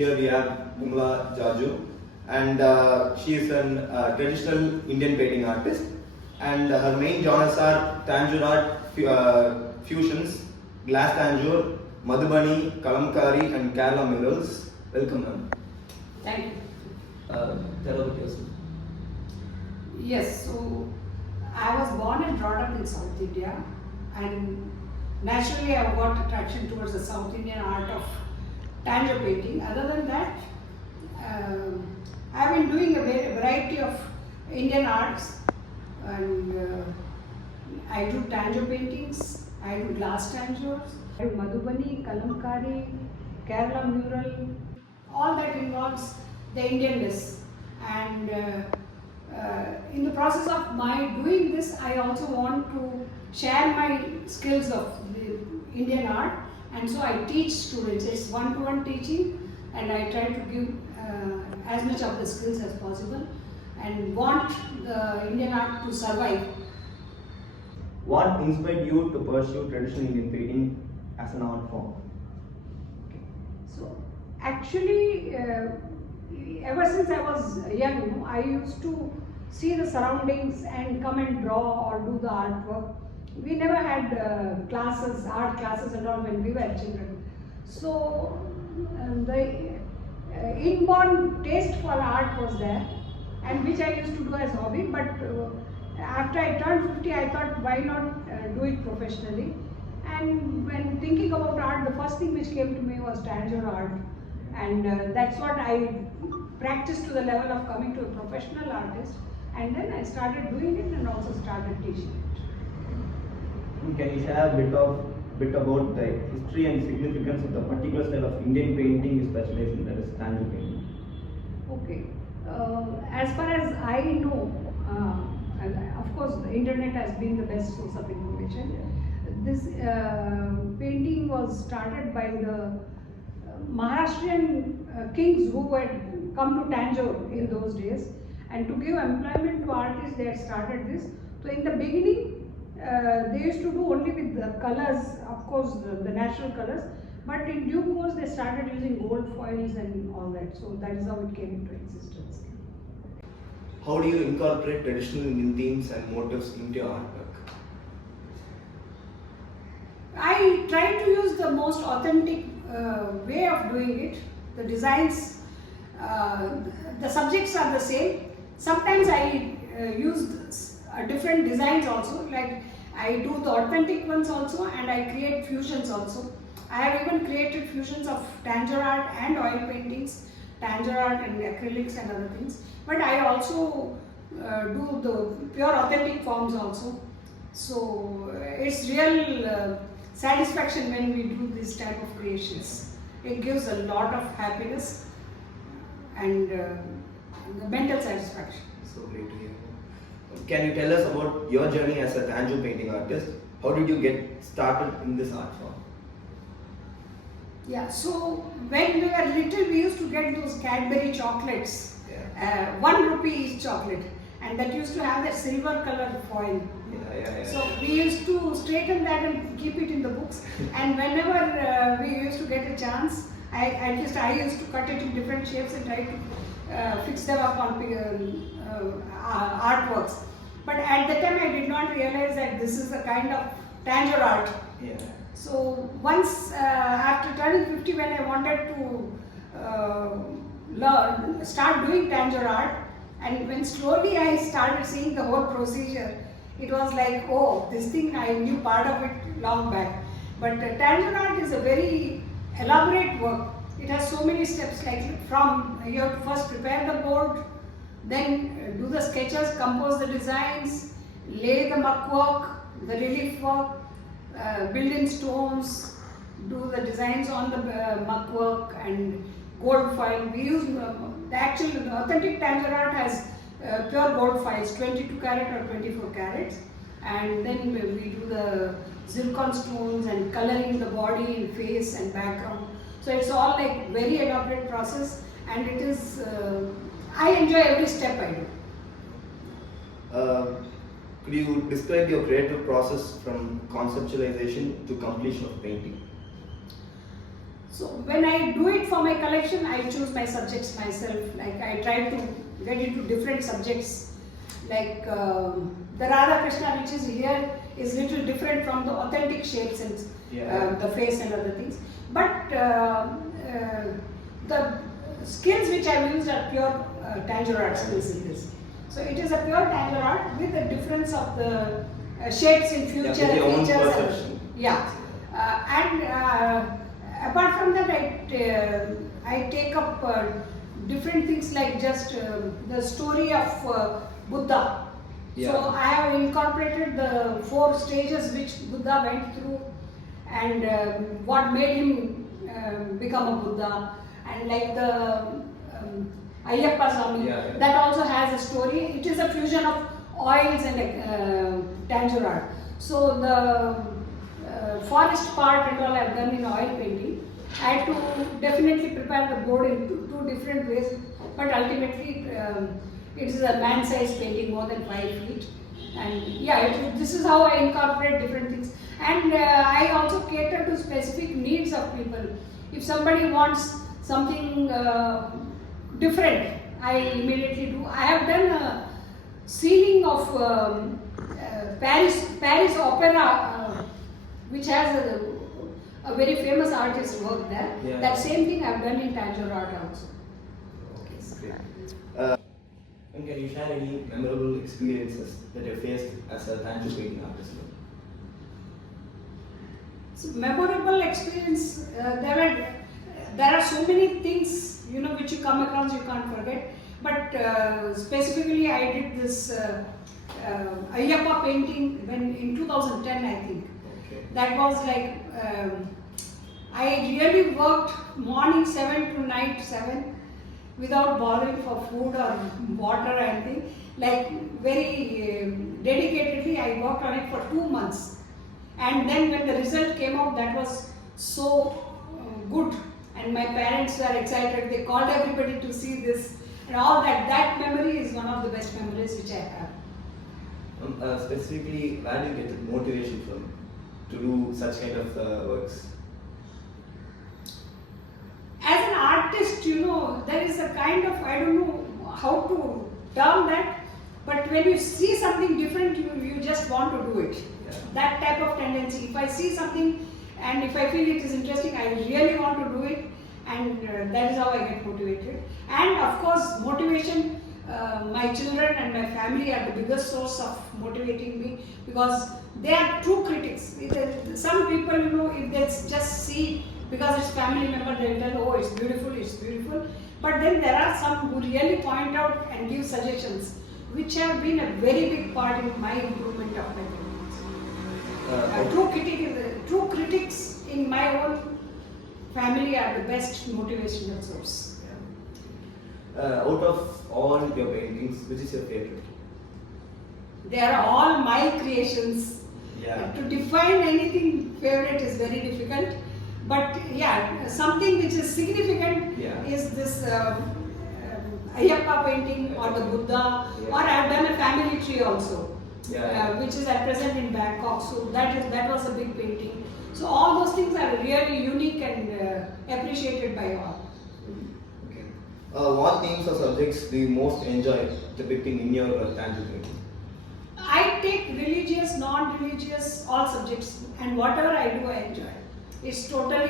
here we have Vimala Jajoo, and she is a traditional Indian painting artist, and her main genres are Tanjore art, fusions, glass Tanjore, Madhubani, Kalamkari, and Kerala Murals. Welcome, ma'am. Thank you. Tell about yourself. Yes, so I was born and brought up in South India, and naturally I got attraction towards the South Indian art of Tanjore painting. Other than that, I've been doing a variety of Indian arts, and I do Tanjore paintings, I do glass Tanjores, I do Madhubani, Kalamkari, Kerala mural, all that involves the Indianness. And in the process of my doing this, I also want to share my skills of the Indian art, and so I teach students. It's one-to-one teaching, and I try to give as much of the skills as possible and want the Indian art to survive. What inspired you to pursue traditional Indian painting as an art form? So actually, ever since I was young, I used to see the surroundings and come and draw or do the artwork. We never had art classes at all when we were children. So the inborn taste for art was there, and which I used to do as hobby. But after I turned 50, I thought, why not do it professionally? And when thinking about art, the first thing which came to me was Tanjore art, and that's what I practiced to the level of coming to a professional artist. And then I started doing it and also started teaching it. Can you share a bit about the history and significance of the particular style of Indian painting you specialize in, that is Tanjore painting? Okay. As far as I know, of course, the internet has been the best source of information. This painting was started by the Maharashtrian kings who had come to Tanjore in those days, and to give employment to artists, they had started this. So in the beginning, they used to do only with the colors, of course, the natural colors, but in due course they started using gold foils and all that. So that is how it came into existence. How do you incorporate traditional Indian themes and motifs into your artwork? I try to use the most authentic way of doing it. The designs, the subjects are the same. Sometimes I use different designs also, like I do the authentic ones also, and I create fusions also. I have even created fusions of Tanjore art and oil paintings, Tanjore art and acrylics and other things. But I also do the pure authentic forms also. So it's real satisfaction when we do this type of creations. It gives a lot of happiness and the mental satisfaction. So great to hear. Can you tell us about your journey as a Tanjore painting artist? How did you get started in this art form? Yeah, so when we were little, we used to get those Cadbury chocolates, 1 rupee each chocolate, and that used to have that silver colored foil. So we used to straighten that and keep it in the books, and whenever we used to get a chance, I used to cut it in different shapes and try to fix them up on artworks. But at the time I did not realize that this is a kind of Tanjore art. Yeah. So once after turning 50, when I wanted to start doing Tanjore art, and when slowly I started seeing the whole procedure, it was like, oh, this thing I knew part of it long back. But Tanjore art is a very elaborate work. It has so many steps, like from you have to first prepare the board, then do the sketches, compose the designs, lay the muck work, the relief work, build in stones, do the designs on the muck work and gold foil. We use the actual authentic Tanjore art has pure gold foils, 22 carat or 24 carats, and then we do the zircon stones and coloring the body and face and background. So it's all like very elaborate process, and it is, I enjoy every step I do. Could you describe your creative process from conceptualization to completion of painting? So when I do it for my collection, I choose my subjects myself. Like I try to get into different subjects. Like the Radha Krishna, which is here, is little different from the authentic shapes and the face and other things. But the skills which I have used are pure Tanjore art skills in this. So it is a pure Tanjore art with the difference of the shapes in future features. Apart from that, I take up different things like just the story of Buddha. Yeah. So I have incorporated the 4 stages which Buddha went through and what made him become a Buddha, and like the Ayyappa Swami, that also has a story. It is a fusion of oils and Tanjore art. So the forest part and all I have done in oil painting. I had to definitely prepare the board in two different ways, but ultimately it is a man-sized painting, more than 5 feet. And yeah, this is how I incorporate different things. And I also cater to specific needs of people. If somebody wants something different, I immediately do. I have done a ceiling of Paris Opera, which has a very famous artist work there. Yeah. That same thing I have done in Tanjore art also. Okay, great. And can you share any memorable experiences that you faced as a Tanjore painting artist? So memorable experience, there are so many things, you know, which you come across you can't forget. But specifically, I did this Ayyappa painting in 2010, I think. Okay. That was like I really worked morning 7 to night 7 without bothering for food or water or anything. Like very dedicatedly, I worked on it for 2 months. And then when the result came out, that was so good. And my parents were excited. They called everybody to see this. And all that. That memory is one of the best memories which I have. Specifically, where do you get the motivation from to do such kind of works? As an artist, you know, there is a kind of, I don't know how to term that, but when you see something different, you just want to do it. Yeah. That type of tendency. If I see something and if I feel it is interesting, I really want to do it, and that is how I get motivated. And of course, motivation, my children and my family are the biggest source of motivating me, because they are true critics. Some people, you know, if they just see because it's family member, they will tell, oh, it's beautiful, it's beautiful. But then there are some who really point out and give suggestions, which have been a very big part in my improvement of my paintings. True critics in my own family are the best motivational source. Yeah. Out of all your paintings, which is your favorite? They are all my creations. Yeah. To define anything favorite is very difficult. But yeah, something which is significant is this Ayyappa painting or the Buddha, or I have done a family tree also, which is at present in Bangkok. So that was a big painting. So all those things are really unique and appreciated by all. Okay. What themes or subjects do you most enjoy depicting in your Tanjore painting? I take religious, non-religious, all subjects, and whatever I do, I enjoy. It's total.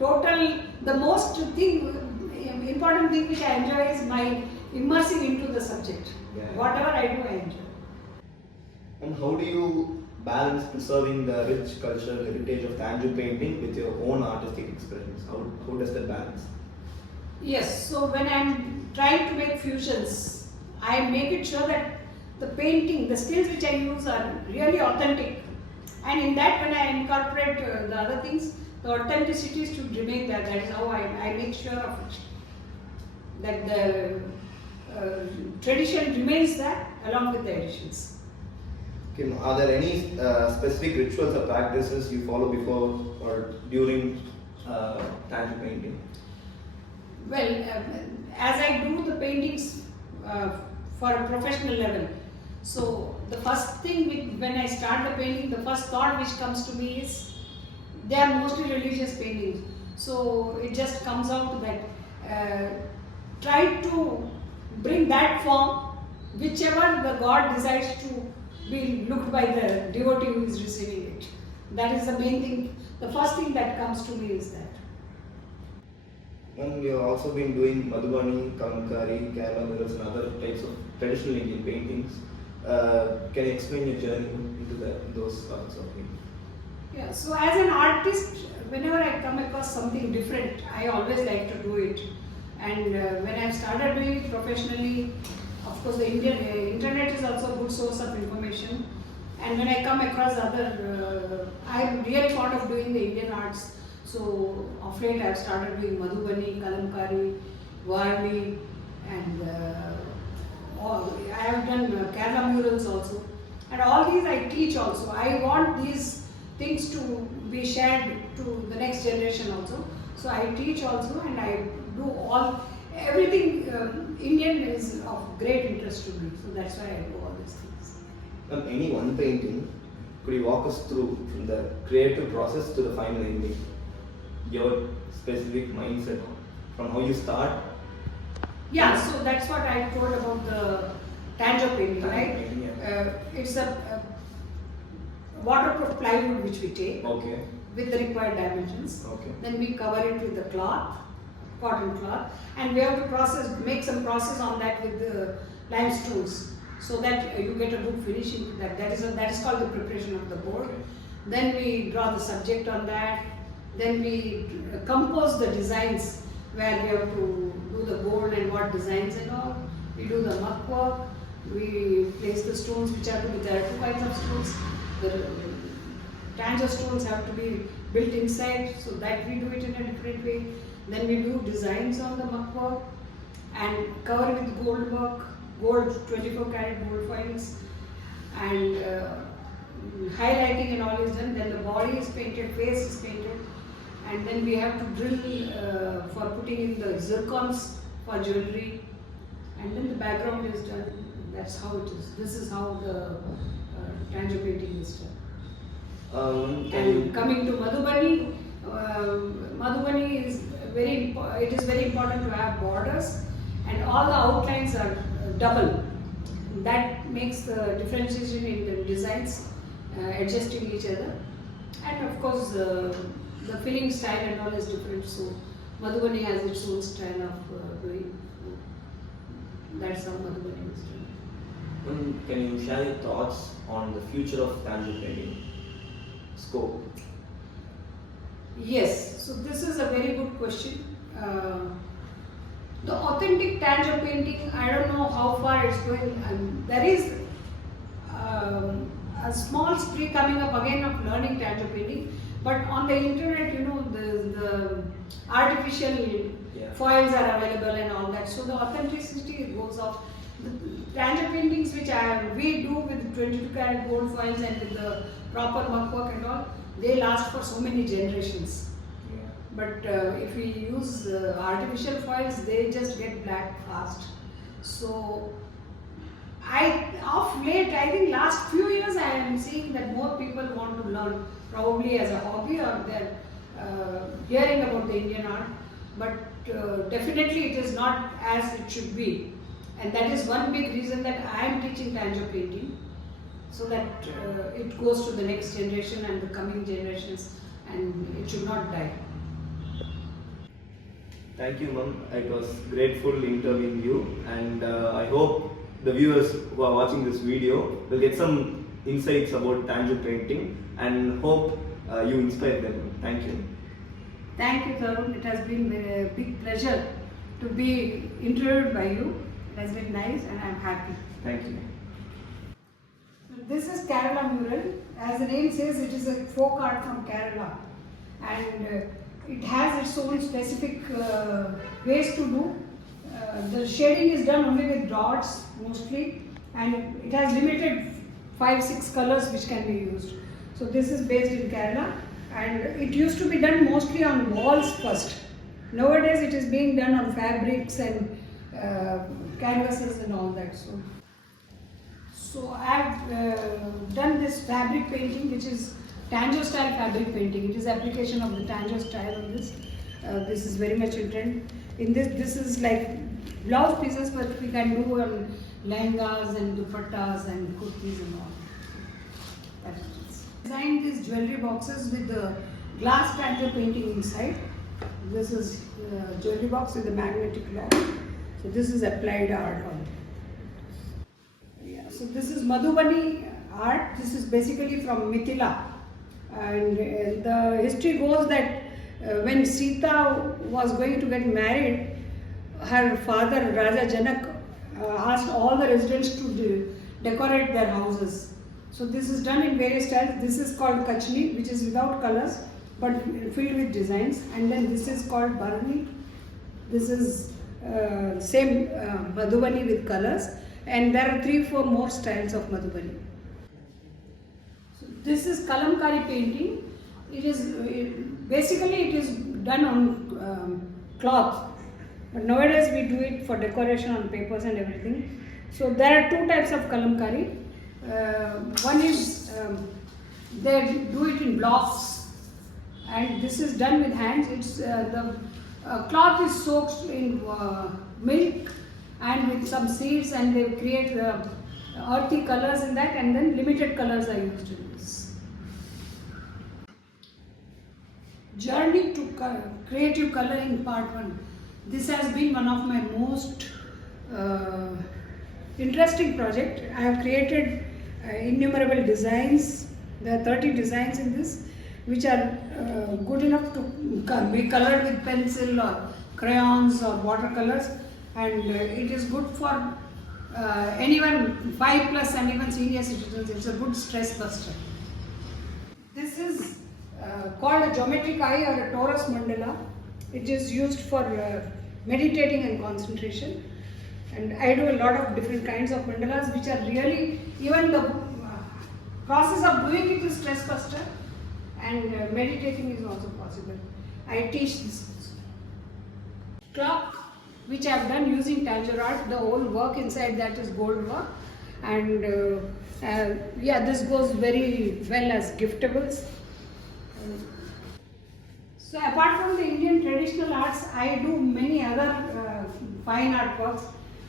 The most important thing which I enjoy is my immersing into the subject. Yeah. Whatever I do, I enjoy. And how do you balance preserving the rich cultural heritage of Tanjore painting with your own artistic expressions? How does that balance? Yes. So when I'm trying to make fusions, I make it sure that the painting, the skills which I use are really authentic. And in that, when I incorporate the other things, the authenticity should remain there. That is how I make sure of it. That the tradition remains there along with the additions. Okay, are there any specific rituals or practices you follow before or during Tanjore painting? Well, as I do the paintings for a professional level, so the first thing when I start the painting, the first thought which comes to me is they are mostly religious paintings. So it just comes out that try to bring that form, whichever the God decides to be looked by the devotee who is receiving it. That is the main thing. The first thing that comes to me is that. And you have also been doing Madhubani, Kalamkari, Kerala murals and other types of traditional Indian paintings. Can you explain your journey into those sorts of things? Yeah, so as an artist, whenever I come across something different, I always like to do it. And when I started doing it professionally, of course the internet is also a good source of information. And when I come across other, I'm really fond of doing the Indian arts. So of late I have started doing Madhubani, Kalamkari, Varli, and I have done Kerala murals also. And all these I teach also. I want these things to be shared to the next generation also. So I teach also, and I do everything Indian is of great interest to me. So that's why I do all these things. Any one painting, could you walk us through from the creative process to the final ending? Your specific mindset from how you start? Yeah, so that's what I told about the Tanjore painting, right? Yeah. It's a waterproof plywood which we take with the required dimensions. Then we cover it with the cloth, cotton cloth, and we have to make some process on that with the limestones, so that you get a good finish into that. That is called the preparation of the board. Then we draw the subject on that. Then we compose the designs where we have to do the gold and what designs and all. We do the muck work. We place the stones there are two kinds of stones. The Tanjore stones have to be built inside, so that we do it in a different way. Then we do designs on the muck work and cover with gold work, gold 24 karat gold foils, and highlighting and all is done. Then the body is painted, face is painted, and then we have to drill for putting in the zircons for jewelry, and then the background is done. That's how it is. This is how the Tanjore painting is done. And coming to Madhubani, Madhubani is very important to have borders, and all the outlines are double. That makes the differentiation in the designs, adjusting each other, and of course the filling style and all is different. So Madhubani has its own style of doing. That's how Madhubani is done. Can you share your thoughts on the future of Tanjore painting scope? Yes, so this is a very good question. The authentic Tanjore painting, I don't know how far it's going. There is a small spree coming up again of learning Tanjore painting, but on the internet, the artificial foils are available and all that. So the authenticity goes off. The Tanjore paintings which we do with 22 karat gold foils and with the proper muck work and all, they last for so many generations. But if we use artificial foils, they just get black fast. So of late, I think last few years, I am seeing that more people want to learn, probably as a hobby, or they're hearing about the Indian art. But definitely it is not as it should be. And that is one big reason that I am teaching Tanjore painting, so that it goes to the next generation and the coming generations, and it should not die. Thank you, ma'am. It was grateful interviewing you, and I hope the viewers who are watching this video will get some insights about Tanjore painting, and hope you inspire them. Thank you. Thank you, Tarun. It has been a big pleasure to be interviewed by you. It has been nice, and I am happy. Thank you. This is Kerala mural. As the name says, it is a folk art from Kerala, and it has its own specific ways to do. The shading is done only with dots mostly, and it has limited 5-6 colors which can be used. So this is based in Kerala, and it used to be done mostly on walls first. Nowadays it is being done on fabrics and canvases and all that. So I have done this fabric painting, which is Tanjore style fabric painting. It is application of the Tanjore style on this. This is very much in trend. In this is like blouse pieces, but we can do lehengas and dupattas and kurtis and all. That is. Designed these jewelry boxes with the glass Tanjore painting inside. This is jewelry box with the magnetic lock. So this is applied art on it. Yeah, so this is Madhubani art. This is basically from Mithila. And the history goes that when Sita was going to get married, her father Raja Janak asked all the residents to decorate their houses. So this is done in various styles. This is called Kachni, which is without colors but filled with designs. And then this is called Bharani. This is same Madhubani with colors. And there are 3-4 more styles of Madhubani. So this is Kalamkari painting. It is basically it is done on cloth. But nowadays we do it for decoration on papers and everything. So there are 2 types of Kalamkari. One is they do it in blocks, and this is done with hands. It's the cloth is soaked in milk and with some seeds, and they create earthy colors in that, and then limited colors are used in this. Journey to creative coloring part 1. This has been one of my most interesting project. I have created innumerable designs. There are 30 designs in this, which are good enough to be colored with pencil or crayons or watercolors, and it is good for anyone 5+ and even senior citizens. It's a good stress buster. This is called a geometric eye or a torus mandala. It is used for meditating and concentration. And I do a lot of different kinds of mandalas, which are really, even the process of doing it is stress buster, and meditating is also possible. I teach this also. Clock, which I have done using Tanjore art. The whole work inside that is gold work, and yeah, this goes very well as giftables. So apart from the Indian traditional arts, I do many other fine art works.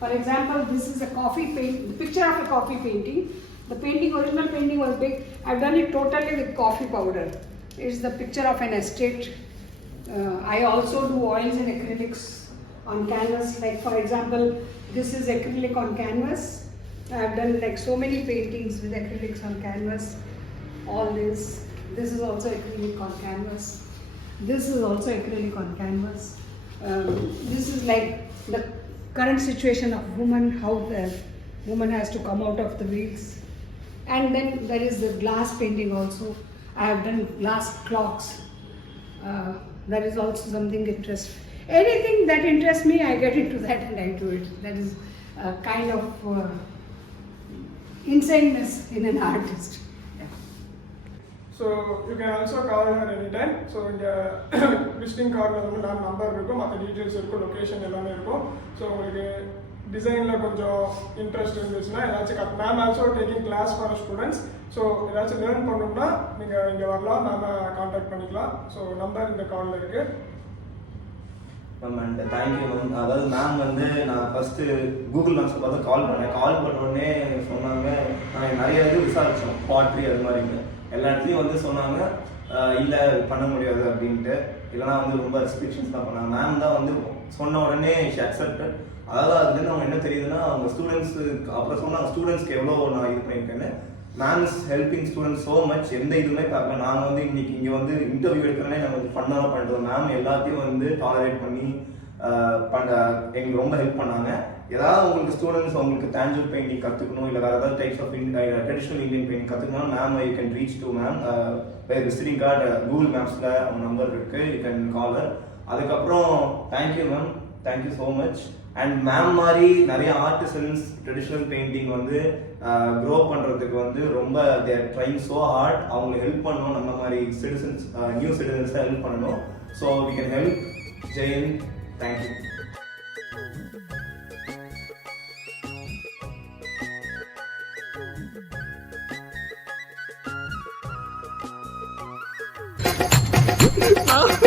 For example, this is a coffee paint, the picture of a coffee painting. The painting, original painting was big. I've done it totally with coffee powder. It's the picture of an estate. I also do oils and acrylics on canvas. Like for example, this is acrylic on canvas. I've done like so many paintings with acrylics on canvas. All this. This is also acrylic on canvas. This is also acrylic on canvas. This is like the current situation of woman, how the woman has to come out of the wheels. And then there is the glass painting also. I have done glass clocks. That is also something interesting. Anything that interests me, I get into that and I do it. That is a kind of insaneness in an artist. So you can also call her anytime. So in the visiting card number irukum, the details irukum, location ellame irukum. So உங்களுக்கு டிசைன்ல கொஞ்சம் interest இருந்துச்சுன்னா ஏதாச்சும் ma'am also taking class for students. So ஏதாச்சும் learn பண்ணணும்னா நீங்கள் இங்கே வரலாம், மேமை கான்டாக்ட் பண்ணிக்கலாம். ஸோ நம்பர் இந்த காலில் இருக்குது மேம். And thank you ma'am. அதாவது மேம் வந்து நான் ஃபஸ்ட்டு கூகுள் மேப்ஸில் பார்த்து கால் பண்ண உடனே சொன்னாங்க, நான் நிறைய இது விசாரித்தோம், பாட்ரி அது மாதிரிங்க எல்லா இடத்துலையும் வந்து சொன்னாங்க இல்லை பண்ண முடியாது அப்படின்ட்டு, இல்லைனா வந்து ரொம்ப ரெஸ்ட்ரிக்ஷன்ஸ் தான் பண்ணாங்க. மேம் தான் வந்து சொன்ன உடனே ஷி அக்செப்டட். அதாவது அதுலேருந்து அவங்க என்ன தெரியுதுன்னா, அவங்க ஸ்டூடெண்ட்ஸு அப்புறம் சொன்னாங்க ஸ்டூடெண்ட்ஸ்க்கு எவ்வளோ நான் இது பண்ணியிருக்கேன்னு. Ma'am is helping students so much. எந்த இதுவுமே பார்க்கல. நாங்கள் வந்து இன்னைக்கு இங்கே வந்து இன்டர்வியூ எடுக்கிறோன்னே நாங்கள் ஃபன்னாக பண்ணுறோம். மேம் எல்லாத்தையும் வந்து டாலரேட் பண்ணி எங்களுக்கு ரொம்ப ஹெல்ப் பண்ணாங்க. ஏதாவது உங்களுக்கு ஸ்டூடெண்ட்ஸ் உங்களுக்கு தாஞ்சூர் பெயிண்டிங் கற்றுக்கணும், இல்லை வேறு ஏதாவது types of traditional Indian painting கற்றுக்கணும், ma'am you can reach to ma'am. Visiting card Google மேப்ஸில் அவங்க நம்பர் இருக்குது, யூ கேன் காலர். அதுக்கப்புறம் thank you ma'am, thank you so much. And ma'am மாதிரி நிறைய ஆர்டிசன்ஸ் ட்ரெடிஷ்னல் பெயிண்டிங் வந்து க்ரோ பண்ணுறதுக்கு வந்து ரொம்ப தேர் ட்ரைங் ஸோ ஹார்ட். அவங்களுக்கு ஹெல்ப் பண்ணணும், நம்ம மாதிரி சிட்டிசன்ஸ் நியூ சிட்டிசன்ஸ் தான் ஹெல்ப் பண்ணணும். So we can help. Jain, thank you. Oh.